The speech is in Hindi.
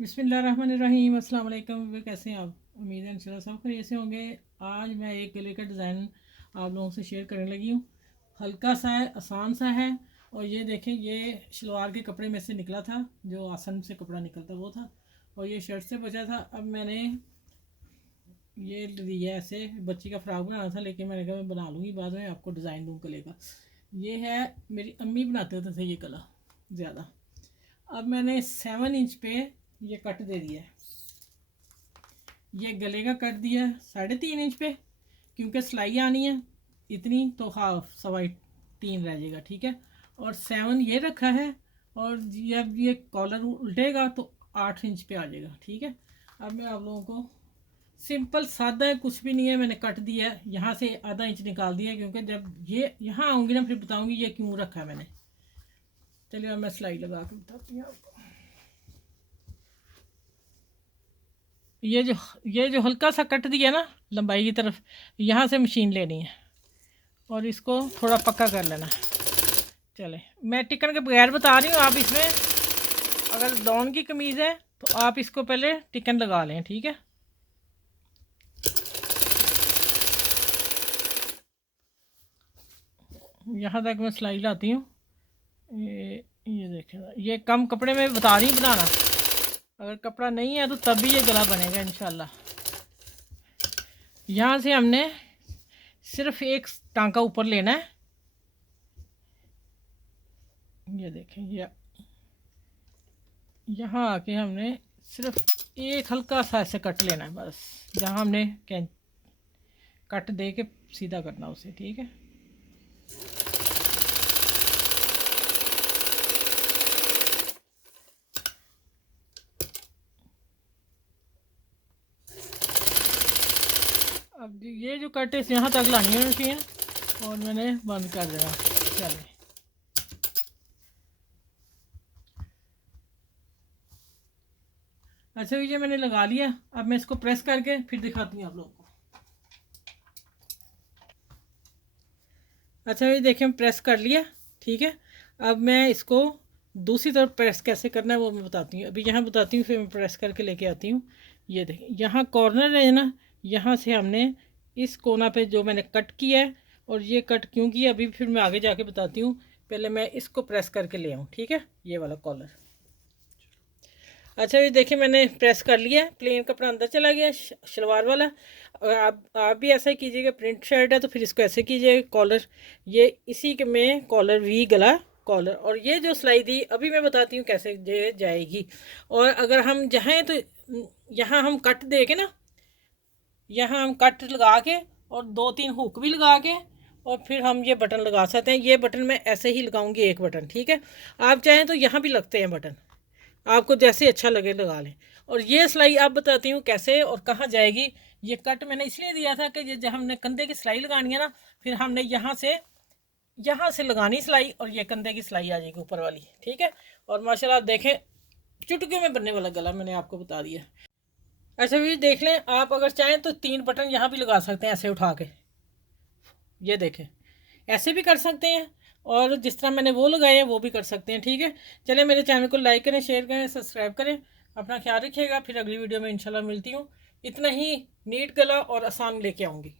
बिस्मिल्लाहिर्रहमानिर्रहीम। अस्सलाम वालेकुम। कैसे हैं आप? उम्मीद है इंशाल्लाह सब खैरियत से होंगे। आज मैं एक गले का डिज़ाइन आप लोगों से शेयर करने लगी हूँ। हल्का सा है, आसान सा है। और ये देखें, ये शलवार के कपड़े में से निकला था, जो आसन से कपड़ा निकलता वो था, और ये शर्ट से बचा था। अब मैंने ये लिया, ऐसे बच्ची का फ्रॉक बनाना था, लेकिन मैंने कहा मैं बना लूँगी, बाद में आपको डिज़ाइन दूँ गले का। ये है, मेरी अम्मी बनाते होते थे ये गला ज़्यादा। अब मैंने 7 इंच पे ये कट दे दिया है। ये गले का कट दिया है 3.5 इंच पे, क्योंकि सिलाई आनी है इतनी, तो हाफ 3.25 रह जाएगा, ठीक है। और 7 ये रखा है, और जब ये कॉलर उल्टेगा तो 8 इंच पे आ जाएगा, ठीक है। अब मैं आप लोगों को सिंपल सादा है, कुछ भी नहीं है, मैंने कट दिया है, यहाँ से आधा इंच निकाल दिया है, क्योंकि जब ये यहाँ आऊँगी ना फिर बताऊँगी ये क्यों रखा है मैंने। चलिए अब मैं सिलाई लगा के बताती हूँ आपको। ये जो हल्का सा कट दिया ना लंबाई की तरफ, यहाँ से मशीन लेनी है और इसको थोड़ा पक्का कर लेना है। चले, मैं टिकन के बगैर बता रही हूँ। आप इसमें अगर डाउन की कमीज़ है तो आप इसको पहले टिकन लगा लें, ठीक है। यहाँ तक मैं सिलाई लाती हूँ। ये देखें, ये कम कपड़े में बता रही हूँ बनाना। अगर कपड़ा नहीं है तो तब भी ये गला बनेगा इंशाल्लाह। यहाँ से हमने सिर्फ एक टांका ऊपर लेना है। ये देखें, ये यहाँ आके हमने सिर्फ एक हल्का सा ऐसे कट लेना है बस, जहाँ हमने कट दे के सीधा करना उसे, ठीक है। अब ये जो कट है यहाँ तक लानी है मशीन, और मैंने बंद कर देना। चलिए, अच्छा ये मैंने लगा लिया। अब मैं इसको प्रेस करके फिर दिखाती हूँ आप लोगों को। अच्छा ये देखिए, मैं प्रेस कर लिया, ठीक है। अब मैं इसको दूसरी तरफ प्रेस कैसे करना है वो मैं बताती हूँ। अभी यहाँ बताती हूँ, फिर मैं प्रेस करके लेके आती हूँ। ये देखिए, यहाँ कॉर्नर है ना, यहाँ से हमने इस कोना पे जो मैंने कट किया है, और ये कट क्यों किया अभी फिर मैं आगे जाके बताती हूँ। पहले मैं इसको प्रेस करके ले आऊँ, ठीक है, ये वाला कॉलर। अच्छा ये देखिए, मैंने प्रेस कर लिया, प्लेन कपड़ा अंदर चला गया, शलवार वाला। और आप भी ऐसा ही कीजिएगा। प्रिंट शर्ट है तो फिर इसको ऐसे कीजिएगा, कॉलर ये इसी के में कॉलर वी गला कॉलर। और ये जो सिलाई थी अभी मैं बताती हूँ कैसे ये जाएगी। और अगर हम चाहें तो यहाँ हम कट दे के ना, यहाँ हम कट लगा के और 2-3 हुक भी लगा के, और फिर हम ये बटन लगा सकते हैं। ये बटन मैं ऐसे ही लगाऊंगी, एक बटन, ठीक है। आप चाहें तो यहाँ भी लगते हैं बटन, आपको जैसे अच्छा लगे लगा लें। और ये सिलाई आप बताती हूँ कैसे और कहाँ जाएगी। ये कट मैंने इसलिए दिया था कि ये जब हमने कंधे की सिलाई लगानी है ना, फिर हमने यहाँ से लगानी सिलाई, और ये कंधे की सिलाई आ जाएगी ऊपर वाली, ठीक है। और माशाल्लाह आप देखें, चुटकियों में बनने वाला गला मैंने आपको बता दिया। अच्छा भी देख लें, आप अगर चाहें तो 3 बटन यहाँ भी लगा सकते हैं ऐसे उठा के। ये देखें, ऐसे भी कर सकते हैं, और जिस तरह मैंने वो लगाए हैं वो भी कर सकते हैं, ठीक है। चलें, मेरे चैनल को लाइक करें, शेयर करें, सब्सक्राइब करें। अपना ख्याल रखिएगा। फिर अगली वीडियो में इंशाल्लाह मिलती हूँ। इतना ही नीट गला और आसान लेके आऊँगी।